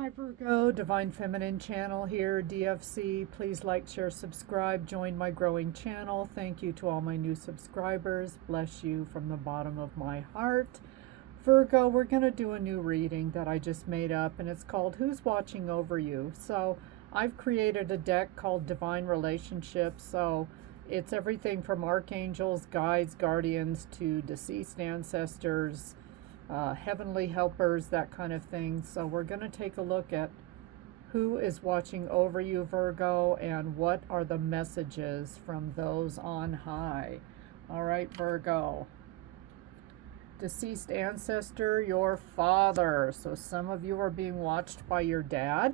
Hi Virgo, Divine Feminine channel here, DFC. Please like, share, subscribe, join my growing channel. Thank you to all my new subscribers. Bless you from the bottom of my heart. Virgo, we're going to do a new reading that I just made up, and it's called Who's Watching Over You? So I've created a deck called Divine Relationships. So it's everything from archangels, guides, guardians to deceased ancestors, heavenly helpers, that kind of thing. So we're going to take a look at who is watching over you, Virgo, and what are the messages from those on high. All right, Virgo. Deceased ancestor, your father. So some of you are being watched by your dad,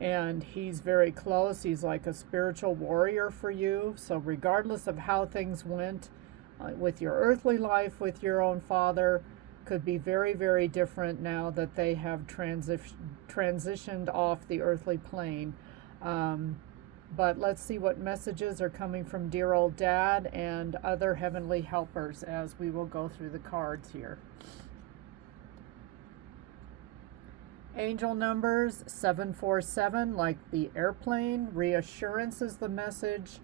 and he's very close. He's like a spiritual warrior for you. So regardless of how things went with your earthly life with your own father, could be very, very different now that they have transitioned off the earthly plane. But let's see what messages are coming from dear old dad and other heavenly helpers as we will go through the cards here. Angel numbers 747, like the airplane. Reassurance is the message.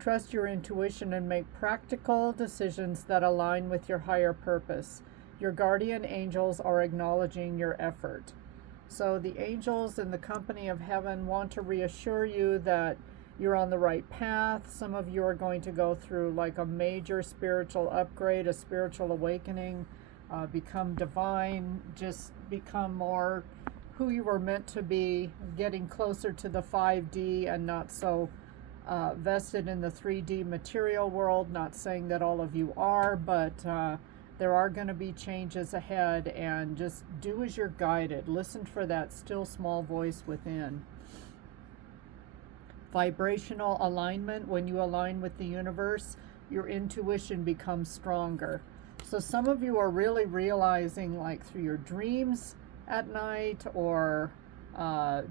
Trust your intuition and make practical decisions that align with your higher purpose. Your guardian angels are acknowledging your effort. So the angels in the company of heaven want to reassure you that you're on the right path. Some of you are going to go through like a major spiritual upgrade, a spiritual awakening, become divine, just become more who you were meant to be, getting closer to the 5D and not so vested in the 3D material world. Not saying that all of you are, but there are going to be changes ahead, and just do as you're guided. Listen for that still small voice within. Vibrational alignment. When you align with the universe, your intuition becomes stronger. So some of you are really realizing, like through your dreams at night, or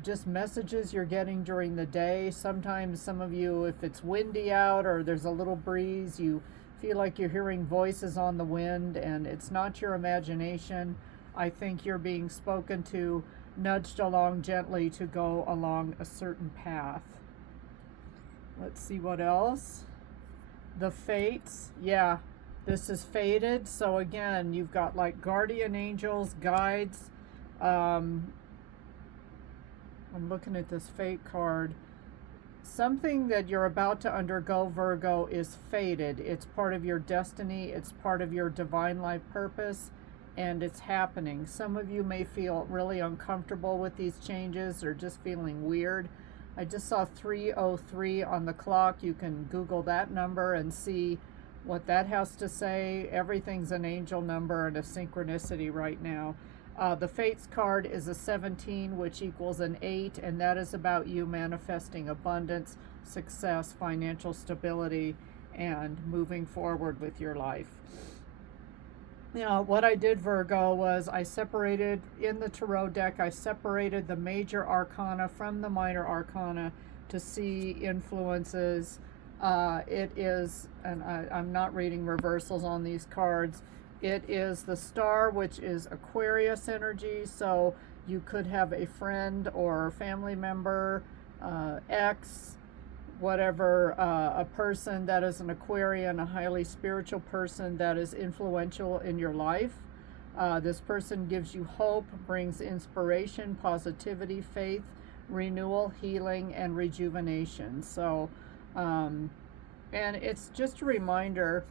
just messages you're getting during the day. Sometimes some of you, if it's windy out or there's a little breeze, you feel like you're hearing voices on the wind, and it's not your imagination. I think you're being spoken to, nudged along gently to go along a certain path. Let's see what else. The fates. Yeah, this is fated. So again, you've got like guardian angels, guides. I'm looking at this fate card. Something that you're about to undergo, Virgo, is fated. It's part of your destiny. It's part of your divine life purpose, and it's happening. Some of you may feel really uncomfortable with these changes or just feeling weird. I just saw 303 on the clock. You can Google that number and see what that has to say. Everything's an angel number and a synchronicity right now. The Fates card is a 17, which equals an 8, and that is about you manifesting abundance, success, financial stability, and moving forward with your life. Now, what I did, Virgo, was I separated, in the tarot deck, I separated the major arcana from the minor arcana to see influences. It is, and I'm not reading reversals on these cards, it is the star, which is Aquarius energy. So you could have a friend or family member, ex, whatever, a person that is an Aquarian, a highly spiritual person that is influential in your life. This person gives you hope, brings inspiration, positivity, faith, renewal, healing, and rejuvenation. So, and it's just a reminder,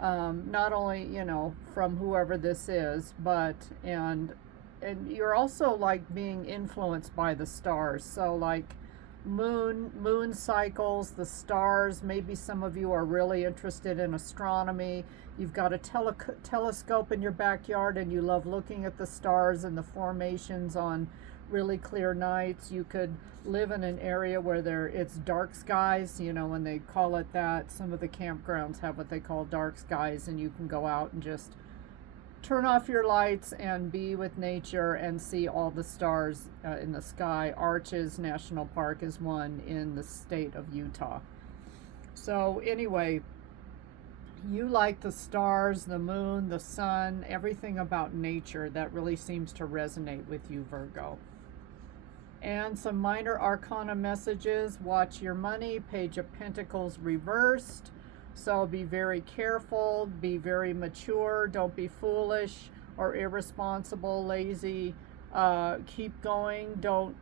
not only, you know, from whoever this is, but, and you're also like being influenced by the stars. So like moon cycles, the stars. Maybe some of you are really interested in astronomy. You've got a telescope in your backyard and you love looking at the stars and the formations on really clear nights. You could live in an area where it's dark skies, you know, when they call it that. Some of the campgrounds have what they call dark skies, and you can go out and just turn off your lights and be with nature and see all the stars in the sky. Arches National Park is one in the state of Utah. So anyway, You like the stars, the moon, the sun, everything about nature. That really seems to resonate with you, Virgo. And some minor arcana messages. Watch your money, Page of Pentacles reversed. So be very careful, be very mature, don't be foolish or irresponsible, lazy. Keep going. Don't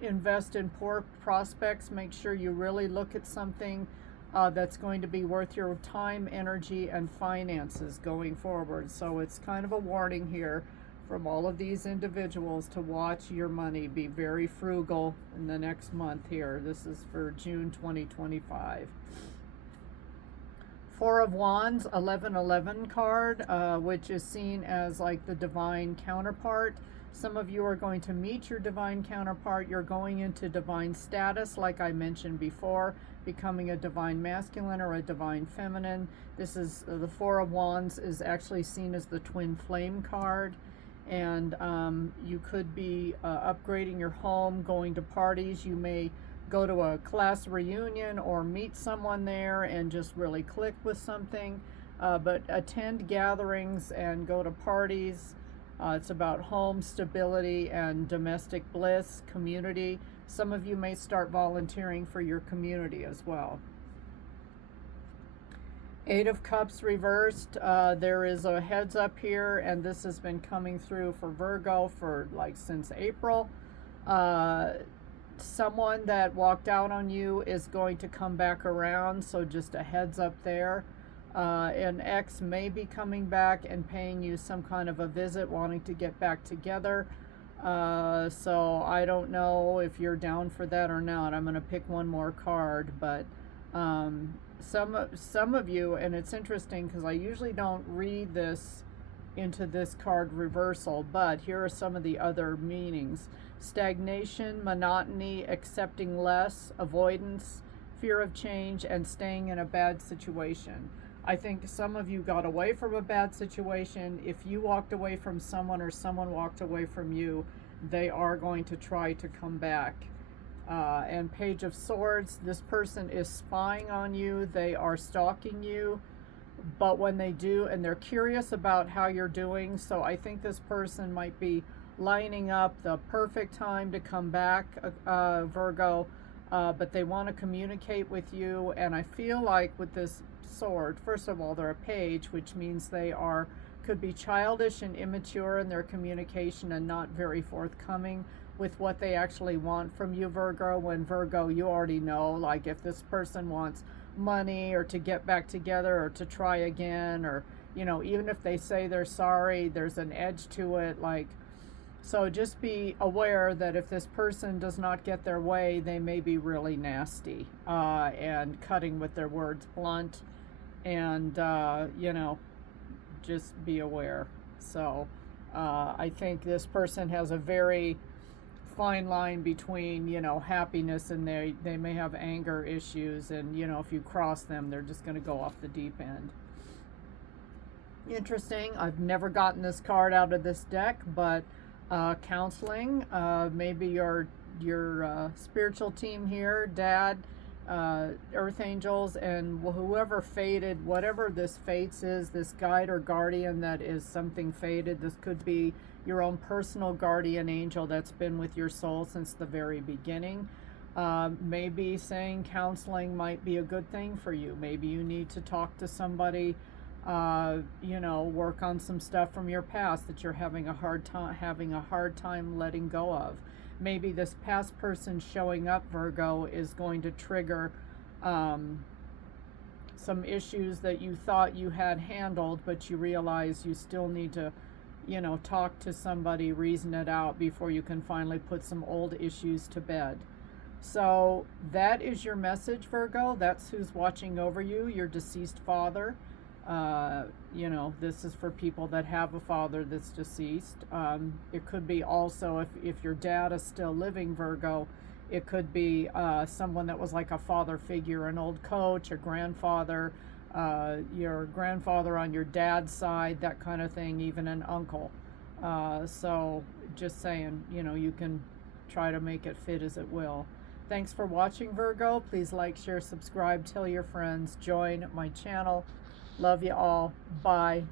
invest in poor prospects. Make sure you really look at something that's going to be worth your time, energy, and finances going forward. So it's kind of a warning here from all of these individuals to watch your money. Be very frugal in the next month here. This is for June 2025. Four of Wands, 1111 card, which is seen as like the divine counterpart. Some of you are going to meet your divine counterpart. You're going into divine status, like I mentioned before, becoming a divine masculine or a divine feminine. This is the Four of Wands is actually seen as the twin flame card. And you could be upgrading your home, going to parties. You may go to a class reunion or meet someone there and just really click with something. But attend gatherings and go to parties. It's about home stability and domestic bliss, community. Some of you may start volunteering for your community as well. Eight of Cups reversed. There is a heads up here, and this has been coming through for Virgo for like since April. Someone that walked out on you is going to come back around, so just a heads up there. An ex may be coming back and paying you some kind of a visit, wanting to get back together. So I don't know if you're down for that or not. I'm going to pick one more card, but some of you, and it's interesting because I usually don't read this into this card reversal, but here are some of the other meanings. Stagnation, monotony, accepting less, avoidance, fear of change, and staying in a bad situation. I think some of you got away from a bad situation. If you walked away from someone or someone walked away from you, they are going to try to come back. And Page of Swords, this person is spying on you. They are stalking you. But when they do, and they're curious about how you're doing, so I think this person might be lining up the perfect time to come back, Virgo, but they want to communicate with you. And I feel like with this sword, first of all, they're a page, which means they could be childish and immature in their communication and not very forthcoming with what they actually want from you, Virgo. When Virgo, you already know, like if this person wants money or to get back together or to try again, or even if they say they're sorry, there's an edge to it. Like, so just be aware that if this person does not get their way, they may be really nasty and cutting with their words, blunt, and just be aware. So I think this person has a very fine line between happiness, and they may have anger issues, and if you cross them, they're just going to go off the deep end. Interesting. I've never gotten this card out of this deck, but counseling, maybe your spiritual team here, dad, earth angels, and whoever fated, whatever this fates is, this guide or guardian that is something fated. This could be your own personal guardian angel that's been with your soul since the very beginning. Maybe saying counseling might be a good thing for you. Maybe you need to talk to somebody, work on some stuff from your past that you're having a hard time letting go of. Maybe this past person showing up, Virgo, is going to trigger some issues that you thought you had handled, but you realize you still need to talk to somebody, reason it out before you can finally put some old issues to bed. So that is your message, Virgo. That's who's watching over you, your deceased father. This is for people that have a father that's deceased. It could be also, if your dad is still living, Virgo, it could be someone that was like a father figure, an old coach, a grandfather, your grandfather on your dad's side, that kind of thing, even an uncle. So just saying, you can try to make it fit as it will. Thanks for watching, Virgo. Please like, share, subscribe, tell your friends, join my channel. Love you all. Bye.